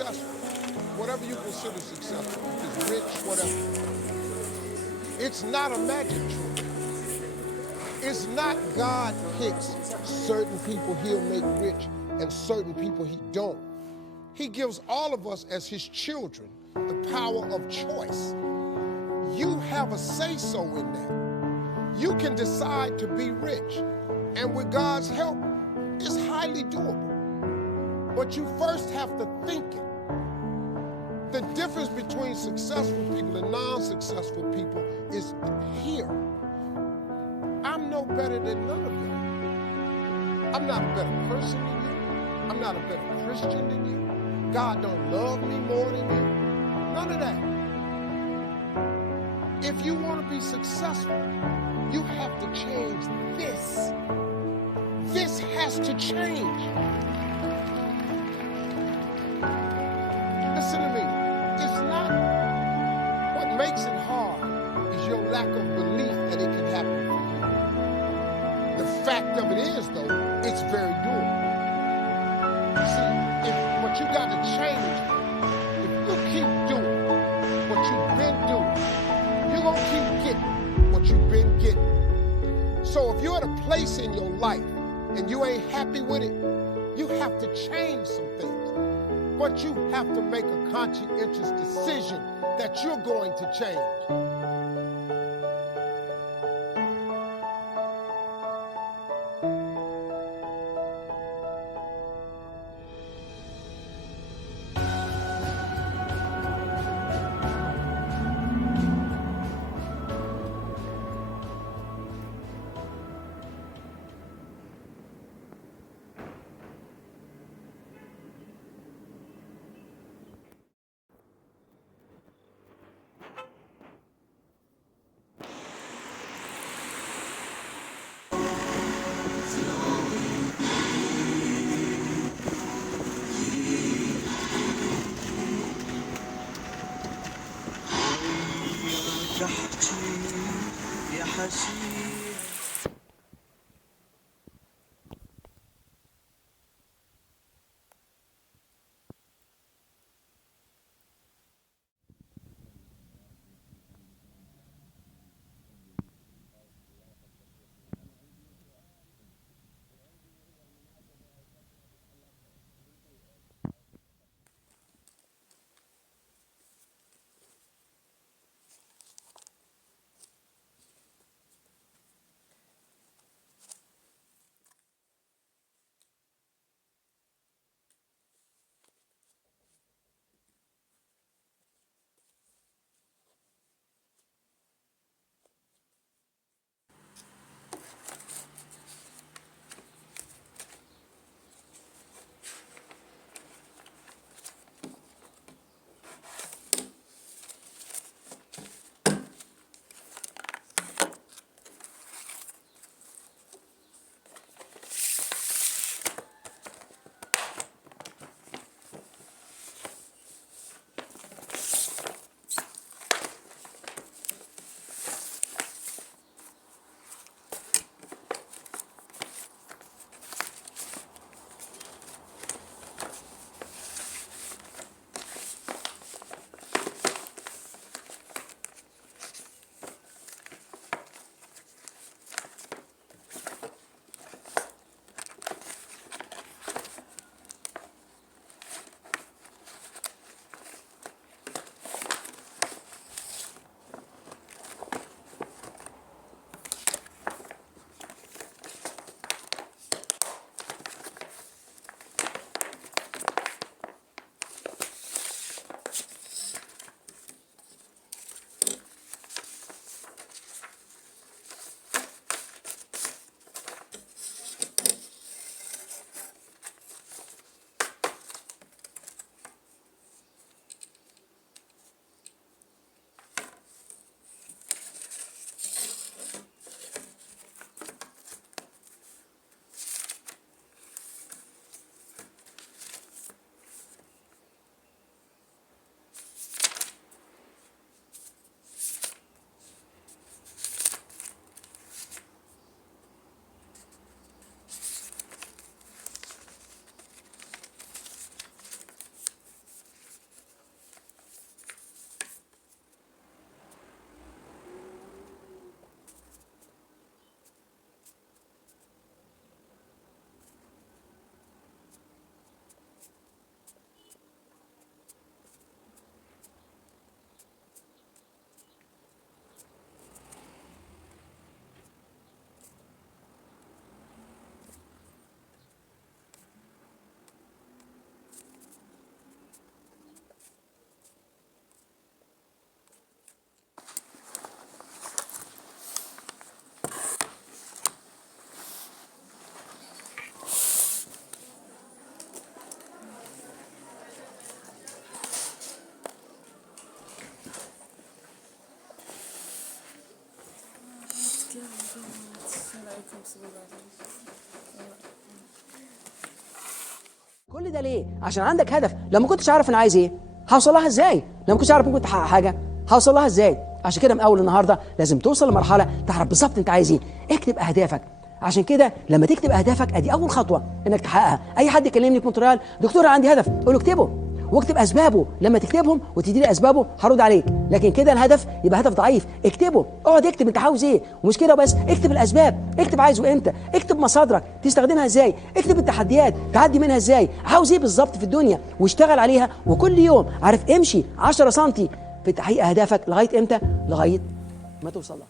successful, whatever you consider successful, if it's rich, whatever, it's not a magic trick. It's not God picks certain people he'll make rich and certain people he don't. He gives all of us as his children the power of choice. You have a say-so in that. You can decide to be rich, and with God's help, it's highly doable. But you first have to think it. The difference between successful people and non-successful people is here. I'm no better than none of you. I'm not a better person than you. I'm not a better Christian than you. God don't love me more than you. None of that. If you want to be successful, you have to change this. This has to change. Listen to me. It's not what makes it hard is your lack of belief that it can happen for you. The fact of it is, though, it's very doable. See, but you got to change. If you keep doing what you've been doing, you're going to keep getting what you've been getting. So if you're at a place in your life and you ain't happy with it, you have to change some things. But you have to make a conscientious decision that you're going to change. يا حشيش كل ده ليه؟ عشان عندك هدف. لما كنتش عارف انا عايز ايه هوصل لها ازاي؟ لما كنتش عارف ممكن تحقق حاجه هوصل لها ازاي؟ عشان كده من اول النهارده لازم توصل لمرحله تعرف بالظبط انت عايز ايه. اكتب اهدافك. عشان كده لما تكتب اهدافك ادي اول خطوه انك تحققها. اي حد يكلمني في مونتريال دكتور عندي هدف، اقول له اكتبه واكتب اسبابه. لما تكتبهم وتدي لي اسبابه هرد عليك. لكن كده الهدف يبقى هدف ضعيف. اكتبه، اقعد اكتب انت عاوز ايه، ومش كده بس، اكتب الاسباب، اكتب عايزه امتى، اكتب مصادرك تستخدمها ازاي، اكتب التحديات تعدي منها ازاي، عاوز ايه بالظبط في الدنيا واشتغل عليها. وكل يوم عارف امشي 10 سم في تحقيق اهدافك. لغايه امتى؟ لغايه ما توصل لها.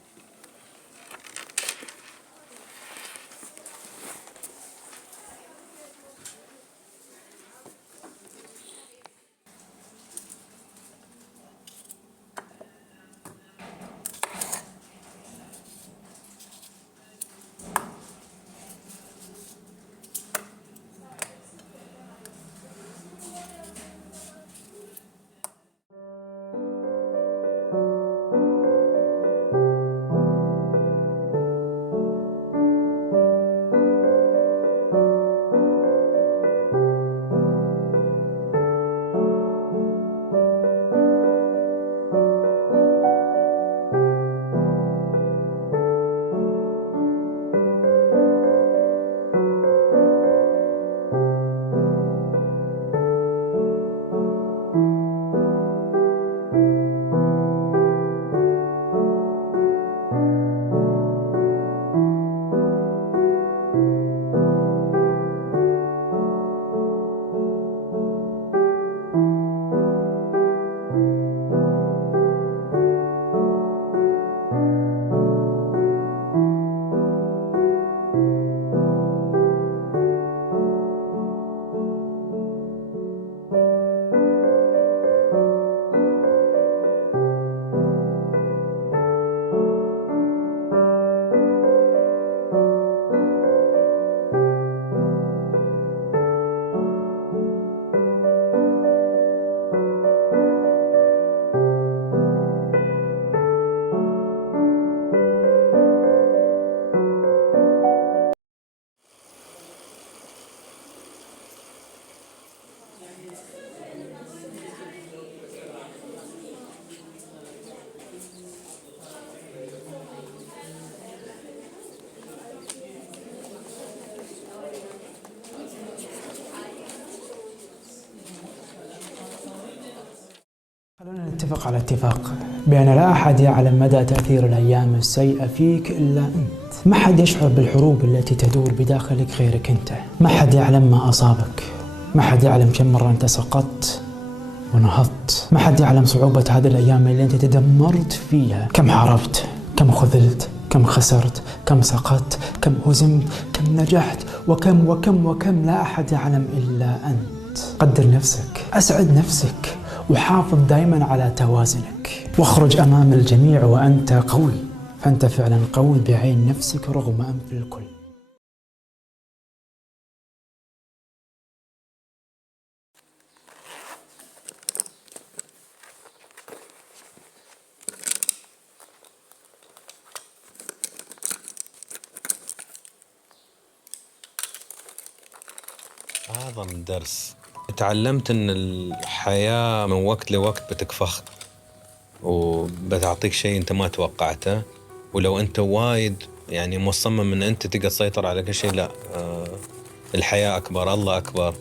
خلونا نتفق على اتفاق بأن لا أحد يعلم مدى تأثير الأيام السيئة فيك إلا أنت. ما حد يشعر بالحروب التي تدور بداخلك غيرك أنت. ما حد يعلم ما أصابك. ما حد يعلم كم مرة أنت سقطت ونهضت. ما حد يعلم صعوبة هذه الأيام اللي أنت تدمرت فيها. كم حاربت، كم خذلت، كم خسرت، كم سقطت، كم هزمت، كم نجحت، وكم وكم وكم. لا أحد يعلم إلا أنت. قدر نفسك، أسعد نفسك، وحافظ دائما على توازنك، واخرج أمام الجميع وأنت قوي. فأنت فعلا قوي بعين نفسك رغم أنف الكل. أعظم درس تعلمت أن الحياة من وقت لوقت بتكفخ وبتعطيك شيء أنت ما توقعته. ولو أنت وايد يعني مصمم أن أنت تقدر تسيطر على كل شيء، لا، الحياة أكبر، الله أكبر،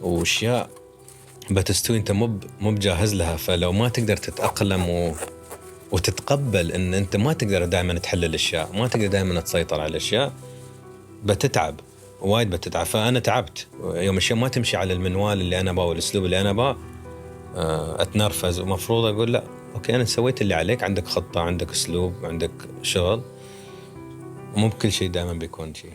وأشياء بتستوي أنت مو بجاهز لها. فلو ما تقدر تتأقلم وتتقبل أن أنت ما تقدر دائما تحل الأشياء، ما تقدر دائما تسيطر على الأشياء، بتتعب وايد، بتتعب. فأنا تعبت يوم الشيء ما تمشي على المنوال اللي أنا با والأسلوب اللي أنا با، أتنرفز. ومفروض أقول لا، أوكي، أنا سويت اللي عليك، عندك خطة، عندك أسلوب، عندك شغل، مو بكل شيء دائما بيكون شيء.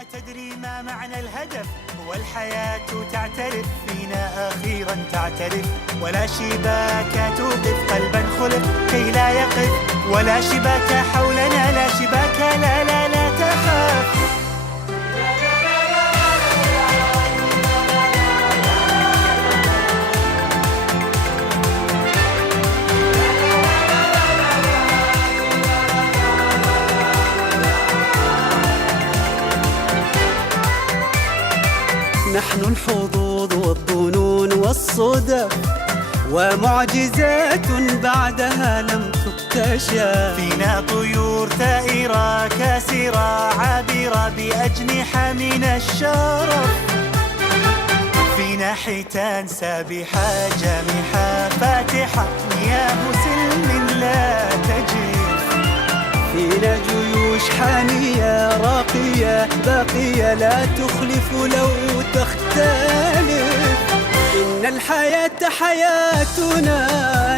أتدري ما معنى الهدف؟ هو الحياة تعترف فينا أخيرا تعترف، ولا شباك توقف قلبا خلق كي لا يقف، ولا شباك حولنا، لا شباك، لا لا لا تخاف. نحن الحظوظ والظنون والصدف، ومعجزات بعدها لم تكتشف. فينا طيور ثائرة كاسرة عابرة بأجنحة من الشرف، فينا حيتان سابحة جامحة فاتحة مياه سلم لا تجف. فينا جيوش حانية راقية باقية لا تخلف لو تختلف. إن الحياة حياتنا